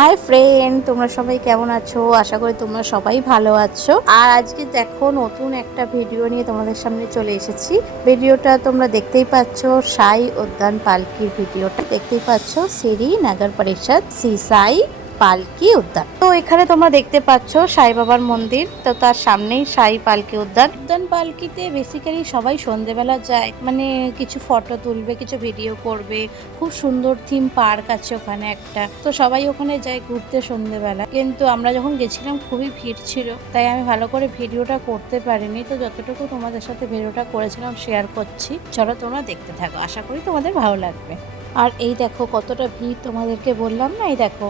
Hi friend, তোমরা সবাই কেমন আছো? আশা করি তোমরা সবাই ভালো আছো। আর আজকে দেখো নতুন একটা ভিডিও নিয়ে তোমাদের সামনে চলে এসেছি। ভিডিওটা তোমরা দেখতেই পাচ্ছ, সাই উদ্যান পালকির ভিডিওটা দেখতেই পাচ্ছ। শ্রী নগর পরিষদ শ্রী সাই পালকি উদ্যান। তো এখানে তোমরা দেখতে পাচ্ছ সাই বাবার মন্দির, তো তার সামনেই সাই পালকি উদ্যান। উদ্যান পালকিতে বেসিক্যালি সবাই সন্ধেবেলা যায়, মানে কিছু ফটো তুলবে, কিছু ভিডিও করবে। খুব সুন্দর থিম পার্ক আছে ওখানে একটা, তো সবাই ওখানে যায় ঘুরতে সন্ধেবেলা। কিন্তু আমরা যখন গেছিলাম খুবই ভিড় ছিল, তাই আমি ভালো করে ভিডিওটা করতে পারিনি। তো যতটুকু তোমাদের সাথে ভিডিওটা করেছিলাম শেয়ার করছি, চলো তোমরা দেখতে থাকো, আশা করি তোমাদের ভালো লাগবে। আর এই দেখো কতটা ভিড়, তোমাদেরকে বললাম না, এই দেখো।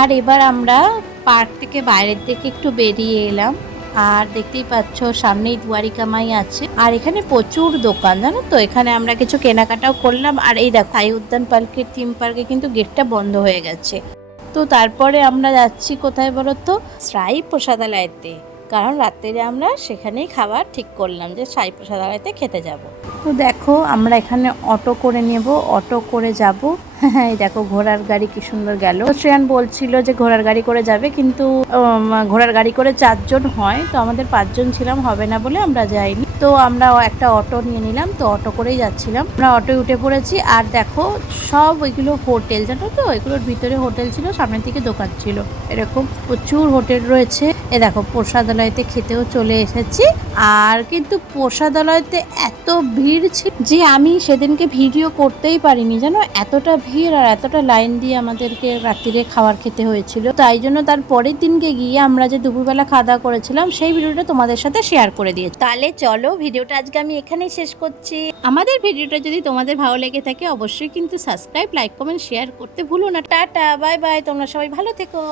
আর এবার আমরা পার্ক থেকে বাইরের দিকে একটু বেরিয়ে এলাম। আর দেখতেই পাচ্ছ সামনেই দুয়ারিকা মাই আছে, আর এখানে প্রচুর দোকান, জানো তো। এখানে আমরা কিছু কেনাকাটাও করলাম। আর এই দেখো সাই উদ্যান পার্কের থিম পার্কে কিন্তু গেটটা বন্ধ হয়ে গেছে। তো তারপরে আমরা যাচ্ছি কোথায় বলো তো? সাই প্রসাদালয়তে, কারণ রাত্রে আমরা সেখানেই খাবার ঠিক করলাম যে সাই প্রসাদালয়তে খেতে যাব। তো দেখো আমরা এখানে অটো করে নেব, অটো করে যাব। হ্যাঁ, এই দেখো ঘোড়ার গাড়ি কি সুন্দর গেল। শ্রেয়ান বলছিল যে ঘোড়ার গাড়ি করে যাবে, কিন্তু ঘোড়ার গাড়ি করে 4 জন হয়, তো আমাদের 5 জন ছিলাম, হবে না বলে আমরা যাইনি। তো আমরা একটা অটো নিয়ে নিলাম, তো অটো করেই যাচ্ছিলাম। আমরা অটোয় উঠে পড়েছি। আর দেখো সব ওইগুলো হোটেল, জানো তো, এগুলোর ভিতরে হোটেল ছিল, সামনের দিকে দোকান ছিল। এরকম প্রচুর হোটেল রয়েছে। এ দেখো প্রসাদালয়তে খেতেও চলে এসেছি। আর কিন্তু প্রসাদালয়তে এত ভিড় ছিল যে আমি সেদিনকে ভিডিও করতেই পারিনি, জানো। এতটা ভিড় আর এতটা লাইন দিয়ে আমাদেরকে রাত্রিরে খাবার খেতে হয়েছিল। তাই জন্য তার পরের দিনকে গিয়ে আমরা যে দুপুরবেলা খাওয়া দাওয়া করেছিলাম সেই ভিডিওটা তোমাদের সাথে শেয়ার করে দিয়েছি। তাহলে চলো ভিডিওটা আজকে আমি এখানেই শেষ করছি। আমাদের ভিডিওটা যদি তোমাদের ভালো লেগে থাকে অবশ্যই কিন্তু সাবস্ক্রাইব, লাইক, কমেন্ট, শেয়ার করতে ভুলো না। টাটা, বাই বাই, তোমরা সবাই ভালো থেকো।